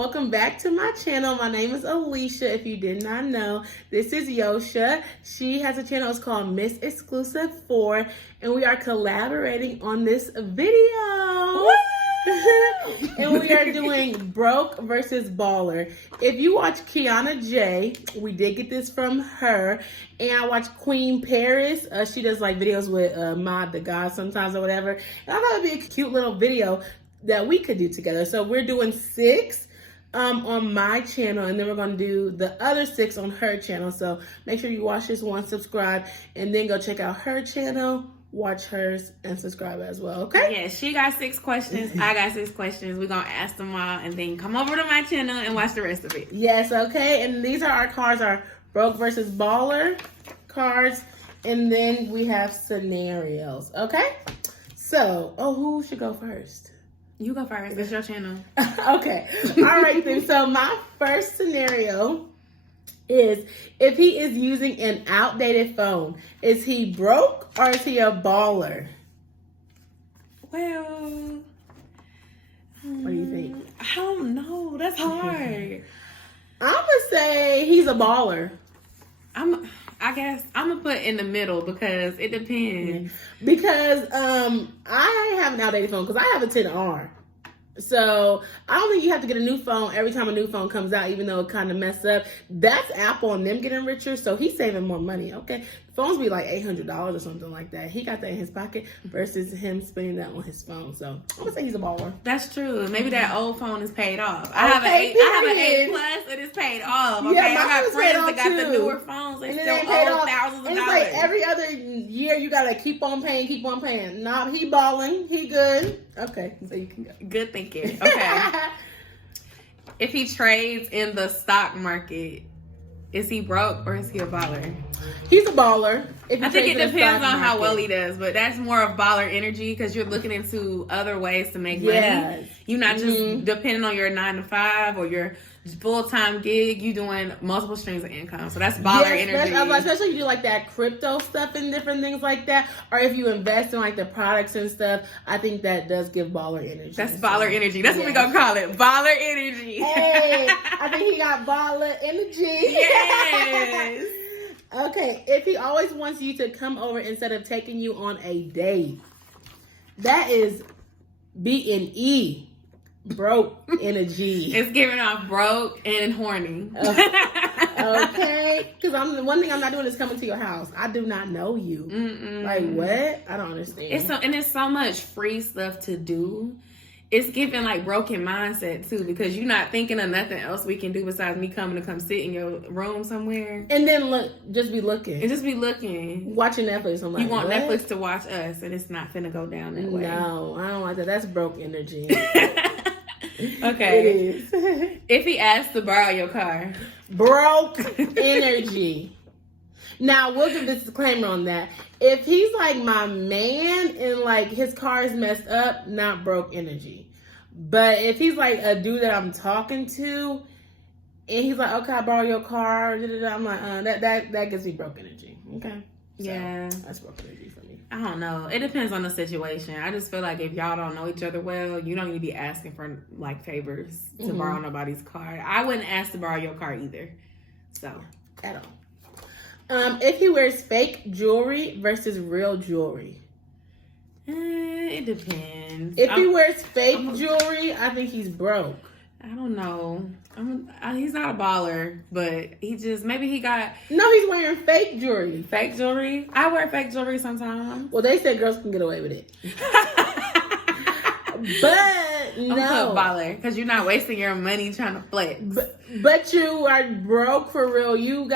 welcome back to my channel. My name is Alieshia. If you did not know, this is Joche. She has a channel. It's called Miss Exclusive 4, and we are collaborating on this video. And we are doing broke versus baller. If you watch KiannaJay, we did get this from her, and I watch Queen Paris. She does like videos with Mod the God sometimes or whatever, and I thought it'd be a cute little video that we could do together. So we're doing 6 on my channel, and then we're going to do the other 6 on her channel. So make sure you watch this one, subscribe, and then go check out her channel, watch hers, and subscribe as well, okay? Yeah, she got 6 questions. I got 6 questions. We're going to ask them all, and then come over to my channel and watch the rest of it. Yes, okay. And these are our cards, our broke versus baller cards. And then we have scenarios, okay? So, who should go first? You go first. It's your channel. Okay. All right, then. So my first scenario is, if he is using an outdated phone, is he broke or is he a baller? Well, what do you think? I don't know. That's hard. I'm going to say he's a baller. I guess I'm going to put in the middle because it depends. Because I have an outdated phone because I have a 10R. So I don't think you have to get a new phone every time a new phone comes out, even though it kind of messed up. That's Apple and them getting richer, so he's saving more money, okay? Phones be like $800 or something like that. He got that in his pocket versus him spending that on his phone. So I'm gonna say he's a baller. That's true. Maybe that old phone is paid off. I have an 8 Plus and it's paid off. Okay, Yeah, I got friends that got the newer phones and still owe thousands of dollars. It's like every other year you gotta keep on paying. Nah, he balling. He good. Okay, so you can go. Good thinking. Okay. If he trades in the stock market, is he broke or is he a baller? He's a baller. I think it depends on how well he does, but that's more of baller energy because you're looking into other ways to make money. You're not just depending on your 9 to 5 or your full-time gig. You doing multiple streams of income, so that's baller energy. Especially if you do like that crypto stuff and different things like that, or if you invest in like the products and stuff. I think that does give baller energy. That's baller energy. That's what we're gonna call it, baller energy. Hey, I think he got baller energy. Yes. Okay, if he always wants you to come over instead of taking you on a date, that is B&E. Broke energy. It's giving off broke and horny. Okay, because one thing I'm not doing is coming to your house. I do not know you. Like what? I don't understand. It's so much free stuff to do. It's giving like broken mindset too, because you're not thinking of nothing else we can do besides me coming to come sit in your room somewhere. And then just be looking. Watching Netflix. I'm like, you want what? Netflix to watch us, and it's not finna go down that way. No, I don't like that. That's broke energy. Okay. It is. If he asks to borrow your car. Broke energy. Now, we'll give this disclaimer on that. If he's like my man and like his car is messed up, not broke energy. But if he's like a dude that I'm talking to and he's like, okay, I borrow your car, I'm like, that gives me broke energy. Okay. Yeah. So, that's broke energy for me. I don't know. It depends on the situation. I just feel like if y'all don't know each other well, you don't need to be asking for like favors to borrow nobody's car. I wouldn't ask to borrow your car either. So, at all. If he wears fake jewelry versus real jewelry. It depends. If he wears fake jewelry, I think he's broke. I don't know. He's not a baller, but maybe he got... No, he's wearing fake jewelry. Fake jewelry? I wear fake jewelry sometimes. Well, they say girls can get away with it. But no. I'm a baller because you're not wasting your money trying to flex. But you are broke for real. You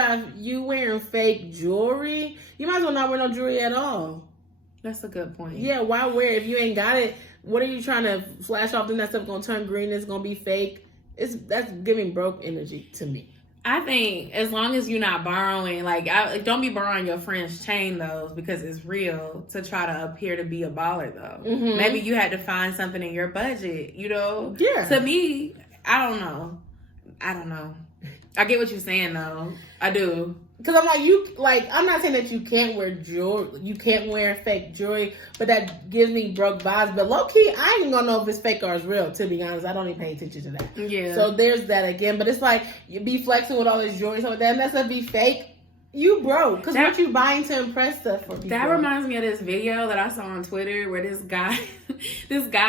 wearing fake jewelry. You might as well not wear no jewelry at all. That's a good point. Yeah, why wear it if you ain't got it? What are you trying to flash off? Then that stuff gonna turn green. It's gonna be fake. That's giving broke energy to me. I think as long as you're not borrowing, don't be borrowing your friend's chain though, because it's real to try to appear to be a baller though. Maybe you had to find something in your budget, Yeah. To me, I don't know. I get what you're saying though. I do. Because I'm I'm not saying that you can't wear jewelry, you can't wear fake jewelry, but that gives me broke vibes. But low key, I ain't even gonna know if it's fake or it's real, to be honest. I don't even pay attention to that. Yeah. So there's that again. But it's like, you be flexing with all this jewelry, so that mess up be fake. You broke. Because what you buying to impress stuff for people? That reminds me of this video that I saw on Twitter where this guy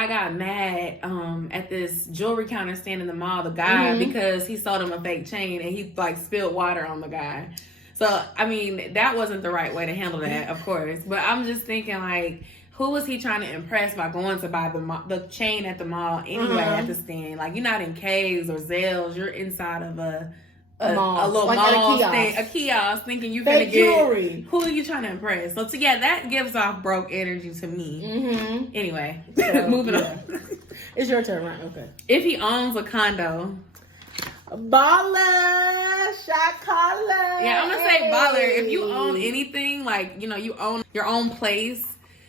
got mad at this jewelry counter stand in the mall, the guy, because he sold him a fake chain and he like spilled water on the guy. So, I mean, that wasn't the right way to handle that, of course. But I'm just thinking, like, who was he trying to impress by going to buy the chain at the mall anyway at the stand? Like, you're not in K's or Zales. You're inside of a little like mall a kiosk, thinking you're going to get jewelry. Who are you trying to impress? So, that gives off broke energy to me. Anyway, so, moving on. It's your turn, right? Okay. If he owns a condo... Baller, shot caller. Yeah, I'm gonna say baller. If you own anything, like, you know, you own your own place,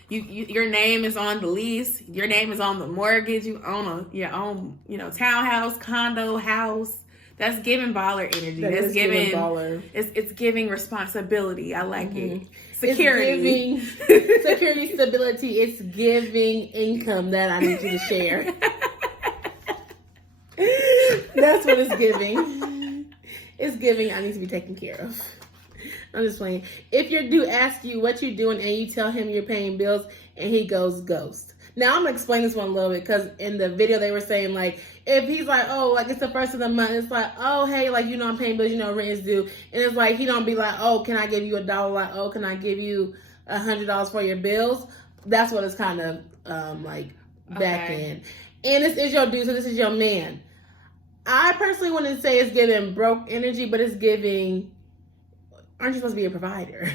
your name is on the lease, your name is on the mortgage, you own your own, you know, townhouse, condo, house. That's giving baller energy. That's giving baller. It's giving responsibility. I like it. Security. It's giving security, stability. It's giving income that I need you to share. That's what it's giving. It's giving I need to be taken care of. I'm just playing. If your dude asks you what you're doing and you tell him you're paying bills and he goes ghost. Now I'm gonna explain this one a little bit, because in the video they were saying, like, if he's like, oh, like it's the first of the month, it's like, oh, hey, like, you know, I'm paying bills, you know, rent is due, and it's like he don't be like, oh, can I give you $1? Like, oh, can I give you $100 for your bills? That's what it's kind of like back in. And this is your dude, so this is your man. I personally wouldn't say it's giving broke energy, but it's giving, aren't you supposed to be a provider?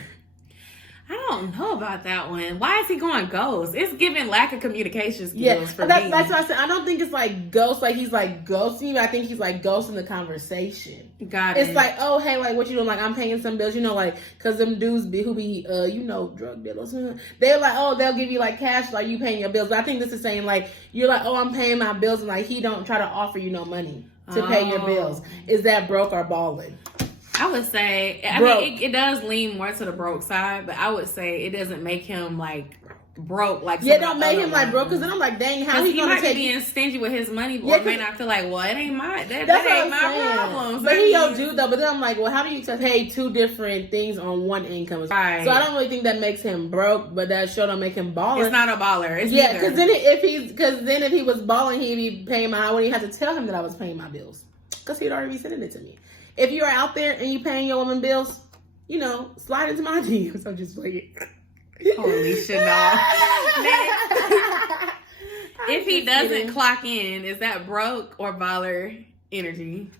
I don't know about that one. Why is he going ghost? It's giving lack of communication skills for me. That's what I said. I don't think it's like ghost, like he's like ghosting, but I think he's like ghosting the conversation. Got it. It's like, oh, hey, like, what you doing? Like, I'm paying some bills, you know, like, because them dudes who be, you know, drug dealers. They're like, oh, they'll give you like cash, like you paying your bills. But I think this is saying like, you're like, oh, I'm paying my bills, and like he don't try to offer you no money to pay your bills. Is that broke or balling? I would say, I mean, it does lean more to the broke side, but I would say it doesn't make him like broke. Like, yeah, don't make him like broke, because then I'm like, dang, how he might be being stingy with his money, or may not feel like, well, it ain't my that ain't my problem. But he your dude though. But then I'm like, well, how do you pay two different things on one income? Right. So I don't really think that makes him broke, but that sure don't make him baller. It's not a baller. It's yeah, because then if he was balling, he'd be paying I wouldn't even have to tell him that I was paying my bills, because he'd already be sending it to me. If you're out there and you paying your woman bills, you know, slide into my DMs. I'm just playing. Holy shit, no. If he doesn't clock in, is that broke or baller energy?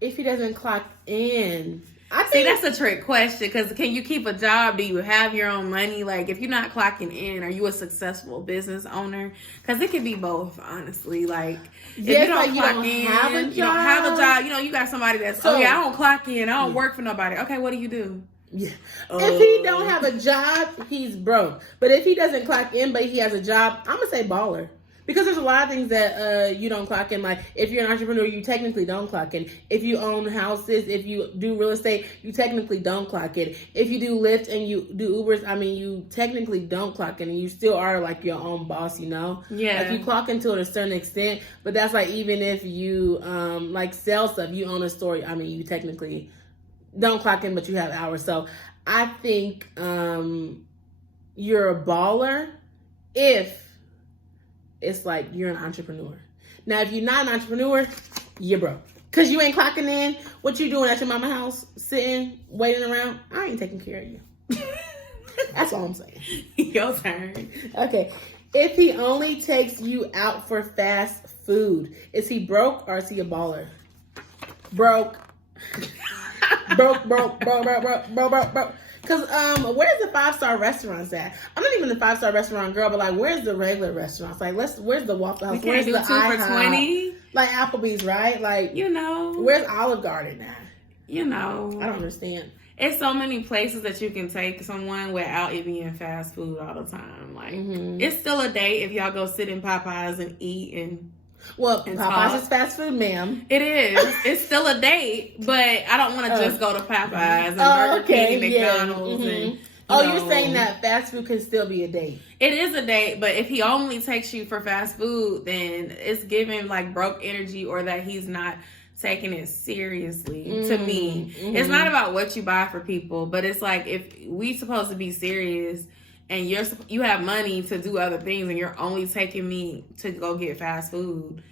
If he doesn't clock in, I think... See, that's a trick question, because can you keep a job? Do you have your own money? Like, if you're not clocking in, are you a successful business owner? Because it can be both, honestly. Like, if you don't clock in, you don't have a job. You know, you got somebody that's, I don't clock in, I don't work for nobody. Okay, what do you do? Yeah. If he don't have a job, he's broke. But if he doesn't clock in, but he has a job, I'm going to say baller. Because there's a lot of things that you don't clock in. Like, if you're an entrepreneur, you technically don't clock in. If you own houses, if you do real estate, you technically don't clock in. If you do Lyft and you do Ubers, I mean, you technically don't clock in. And you still are, like, your own boss, you know? Yeah. Like, you clock into it a certain extent. But that's, like, even if you, like, sell stuff, you own a store, I mean, you technically don't clock in, but you have hours. So, I think you're a baller if... it's like you're an entrepreneur. Now, if you're not an entrepreneur, you're broke. Because you ain't clocking in. What you doing at your mama's house? Sitting, waiting around? I ain't taking care of you. That's all I'm saying. Your turn. Okay. If he only takes you out for fast food, is he broke or is he a baller? Broke. Broke. Because where's the 5-star restaurants at? I'm not even a 5-star restaurant girl, but like, where's the regular restaurants? Like, where's the Waffle House? Where's the 2 for $20? Like Applebee's, right? Like, you know, where's Olive Garden at? You know, I don't understand. It's so many places that you can take someone without it being fast food all the time. Like, it's still a date if y'all go sit in Popeyes and eat and Well, and Popeyes is fast food, ma'am. It is. It's still a date, but I don't want to just go to Popeyes and Burger King and McDonald's and. You're saying that fast food can still be a date. It is a date, but if he only takes you for fast food, then it's giving like broke energy or that he's not taking it seriously. To me, it's not about what you buy for people, but it's like if we supposed to be serious and you have money to do other things and you're only taking me to go get fast food,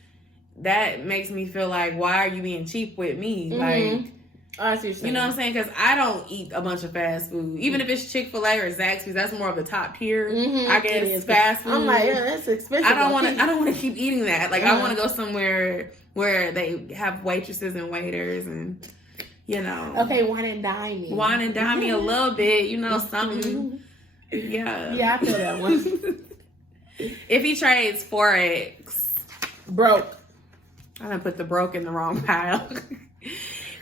that makes me feel like, why are you being cheap with me? Like, I see what you're saying. You know what I'm saying? Because I don't eat a bunch of fast food. Even if it's Chick-fil-A or Zaxby's, that's more of the top tier. I guess fast food. I'm like, yeah, that's expensive. I don't want to keep eating that. Like, I want to go somewhere where they have waitresses and waiters and, you know. Okay, wine and dine me. Wine and dine me a little bit. You know, something. Yeah. Yeah, I feel that one. If he trades Forex. Broke. I'm going to put the broke in the wrong pile.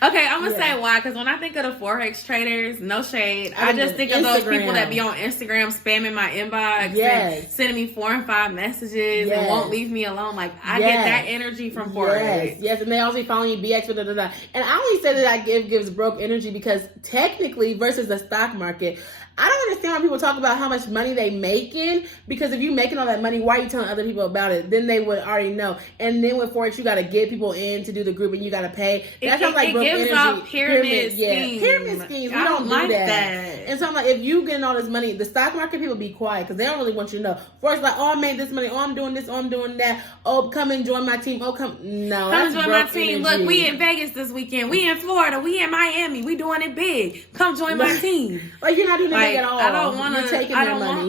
Okay, I'm going to say why, because when I think of the Forex traders, no shade, I just think of those people that be on Instagram spamming my inbox and sending me 4 and 5 messages and won't leave me alone. Like, I get that energy from Forex. Yes, and they also be following you, BX, And I only say that gives broke energy because technically versus the stock market, I don't understand why people talk about how much money they making, because if you making all that money, why are you telling other people about it? Then they would already know. And then with Forex, you got to get people in to do the group and you got to pay. That sounds like broke energy. Off pyramid schemes. Pyramid schemes. We don't like do that. And so I'm like, if you getting all this money, the stock market people be quiet because they don't really want you to know. Forex like, oh, I made this money. Oh, I'm doing this. Oh, I'm doing that. Oh, come and join my team. Oh, come join my team. Look, we in Vegas this weekend. We in Florida. We in Miami. We doing it big. Come join my team. Like, you're not doing it big at all. I don't want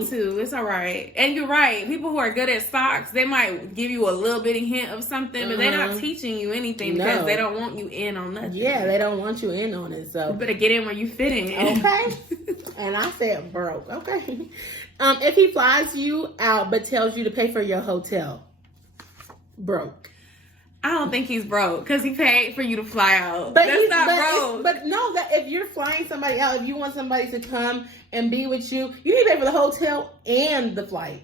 to. It's all right. And you're right. People who are good at stocks, they might give you a little bitty hint of something, but they're not teaching you anything because they don't want you in on nothing. Yeah, they don't want you in on it. So you better get in where you fit in. Okay. And I said broke. Okay. If he flies you out but tells you to pay for your hotel, broke. I don't think he's broke because he paid for you to fly out. But that's not broke. But no, that if you're flying somebody out, if you want somebody to come and be with you, you need to pay for the hotel and the flight.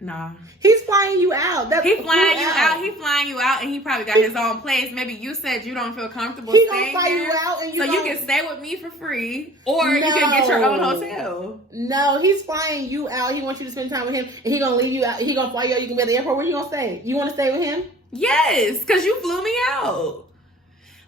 Nah. He's flying you out. He's flying you out. He's flying you out, and he probably got his own place. Maybe you said you don't feel comfortable staying there. He gonna fly you out, and you can stay with me for free, or you can get your own hotel. No, he's flying you out. He wants you to spend time with him, and he gonna leave you out. He gonna fly you out. You can be at the airport. Where you gonna stay? You want to stay with him? Yes, because you flew me out.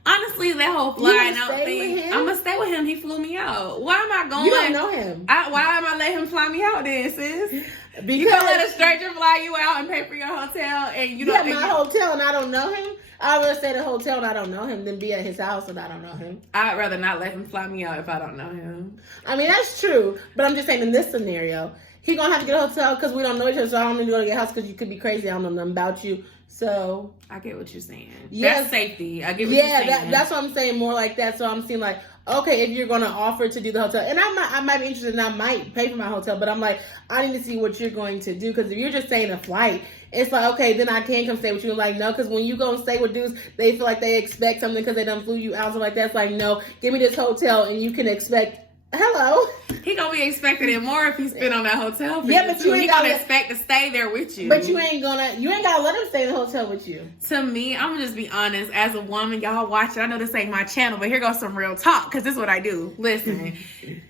Honestly, that whole flying out thing, I'm going to stay with him. He flew me out. Why am I going? You don't know him. Why am I letting him fly me out then, sis? Because you gonna let a stranger fly you out and pay for your hotel and you don't... Yeah, my hotel and I don't know him. I'd rather stay at a hotel and I don't know him than be at his house and I don't know him. I'd rather not let him fly me out if I don't know him. I mean, that's true. But I'm just saying in this scenario, he going to have to get a hotel because we don't know each other. So I don't need to go to your house because you could be crazy. I don't know nothing about you. So I get what you're saying. Yes. That's safety. I get what you're saying. That's what I'm saying. More like that. So I'm seeing like, okay, if you're going to offer to do the hotel, and I might be interested and I might pay for my hotel, but I'm like, I need to see what you're going to do. Because if you're just saying a flight, it's like, okay, then I can come stay with you. Like, no, because when you go and stay with dudes, they feel like they expect something because they done flew you out. So like, that's like, no, give me this hotel and you can expect, hello. He gonna be expecting it more if he spent on that hotel for but you ain't gonna expect to stay there with you. But you ain't gotta let him stay in the hotel with you. To me, I'm gonna just be honest. As a woman, y'all watch it. I know this ain't my channel, but here goes some real talk because this is what I do. Listen,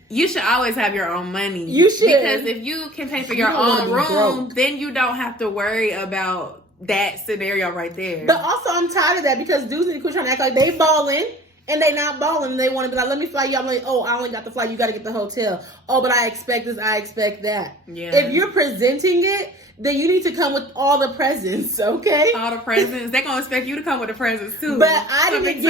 you should always have your own money. You should, because if you can pay for your own room, then you don't have to worry about that scenario right there. But also, I'm tired of that because dudes need to quit trying to act like they balling. And they not balling, and they want to be like, let me fly you. I'm like, oh, I only got the flight. You got to get the hotel. Oh, but I expect this. I expect that. Yeah. If you're presenting it, then you need to come with all the presents, okay? All the presents. They're gonna expect you to come with the presents too. But I didn't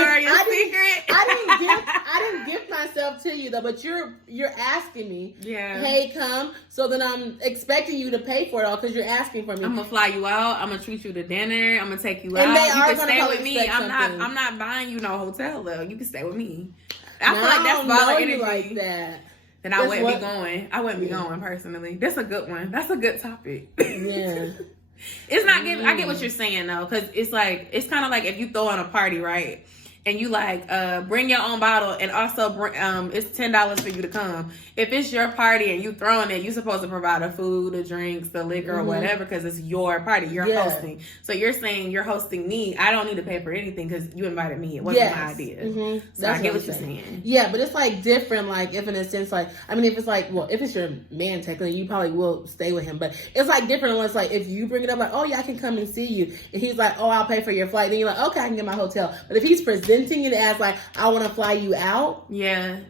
gift myself to you though. But you're asking me. Yeah. Hey, come. So then I'm expecting you to pay for it all because you're asking for me. I'm gonna fly you out. I'm gonna treat you to dinner. I'm gonna take you out. You can stay with me. I'm not buying you no hotel though. You can stay with me. I feel like that's baller energy like that. Then I wouldn't be going. I wouldn't be going personally. That's a good one. That's a good topic. Yeah. It's not giving. I get what you're saying though, because it's like it's kind of like if you throw on a party, right? and you like bring your own bottle, and also bring it's $10 for you to come. If it's your party and you throwing it, you're supposed to provide the food, the drinks, the liquor, or whatever, because it's your party. You're hosting. So you're saying you're hosting me. I don't need to pay for anything because you invited me. It wasn't my idea. So that's I get what you're saying. Yeah, but it's like different. Like if in a sense, like I mean, if it's like, well, if it's your man technically, you probably will stay with him. But it's like different unless like if you bring it up, like, oh yeah, I can come and see you, and he's like, oh, I'll pay for your flight. Then you're like, okay, I can get my hotel. But if he's presenting it as like, I want to fly you out, you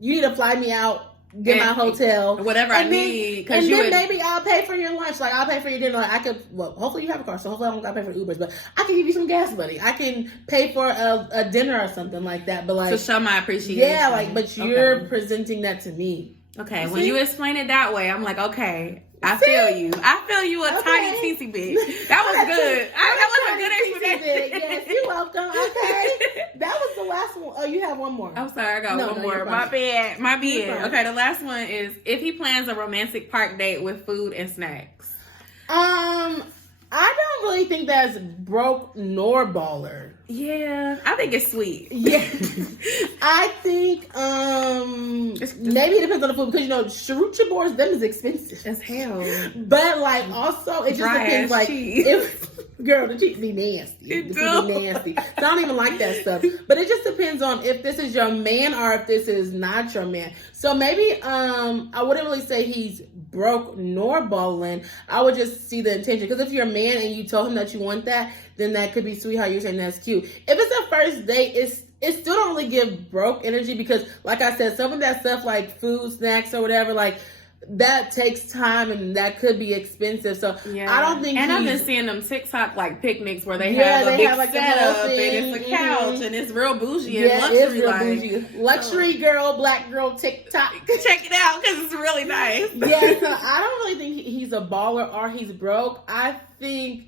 need to fly me out. Get my hotel, whatever I need, and then maybe I'll pay for your lunch. Like I'll pay for your dinner. Like I could. Well, hopefully you have a car, so hopefully I don't gotta pay for Ubers. But I can give you some gas money. I can pay for a dinner or something like that. But like to show my appreciation. Yeah, like but you're presenting that to me. Okay, when you explain it that way, I'm like, okay. I feel you. I feel you a tiny teensy bit. That was good. That was a good explanation. Yes, you're welcome. Okay. That was the last one. Oh, you have one more. I'm sorry, I got one more. My bad. Okay, the last one is if he plans a romantic park date with food and snacks. I don't really think that's broke nor baller. Yeah, I think it's sweet. Yeah, I think maybe it depends on the food because you know charucha boards them is expensive as hell. But like also it just depends. Like if girl, the cheese be nasty. It be nasty. So I don't even like that stuff. But it just depends on if this is your man or if this is not your man. So maybe I wouldn't really say he's broke nor balling. I would just see the intention because if you're a man and you told him that you want that, then that could be sweet how you're saying that's cute. If it's a first date, it still don't really give broke energy because, like I said, some of that stuff like food, snacks, or whatever, like that takes time and that could be expensive. So I don't think. And I've been seeing them TikTok like picnics where they have a big like setup and it's a couch and it's real bougie and luxury. It's real bougie. Luxury girl, black girl TikTok. Check it out because it's really nice. Yeah, so I don't really think he's a baller or he's broke. I think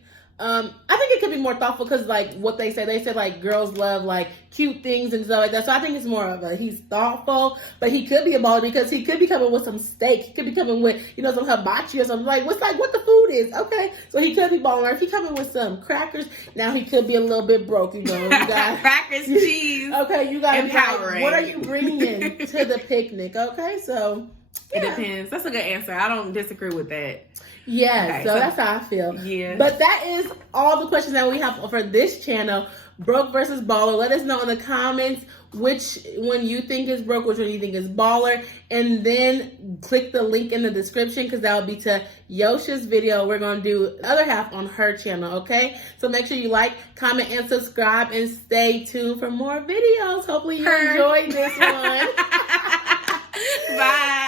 it could be more thoughtful because like what they said like girls love like cute things and stuff like that. So I think it's more of he's thoughtful, but he could be a baller because he could be coming with some steak. He could be coming with, some hibachi or something like what the food is. Okay. So he could be baller. If he coming with some crackers, now he could be a little bit broke, You got crackers, cheese. Okay, you got empowering. What are you bringing to the picnic? Okay, so it depends. That's a good answer. I don't disagree with that. Yeah, okay, so that's how I feel. Yeah. But that is all the questions that we have for this channel. Broke versus baller. Let us know in the comments which one you think is broke, which one you think is baller. And then click the link in the description because that will be to Joche's video. We're going to do the other half on her channel, okay? So make sure you like, comment, and subscribe. And stay tuned for more videos. Hopefully you enjoyed this one. Bye.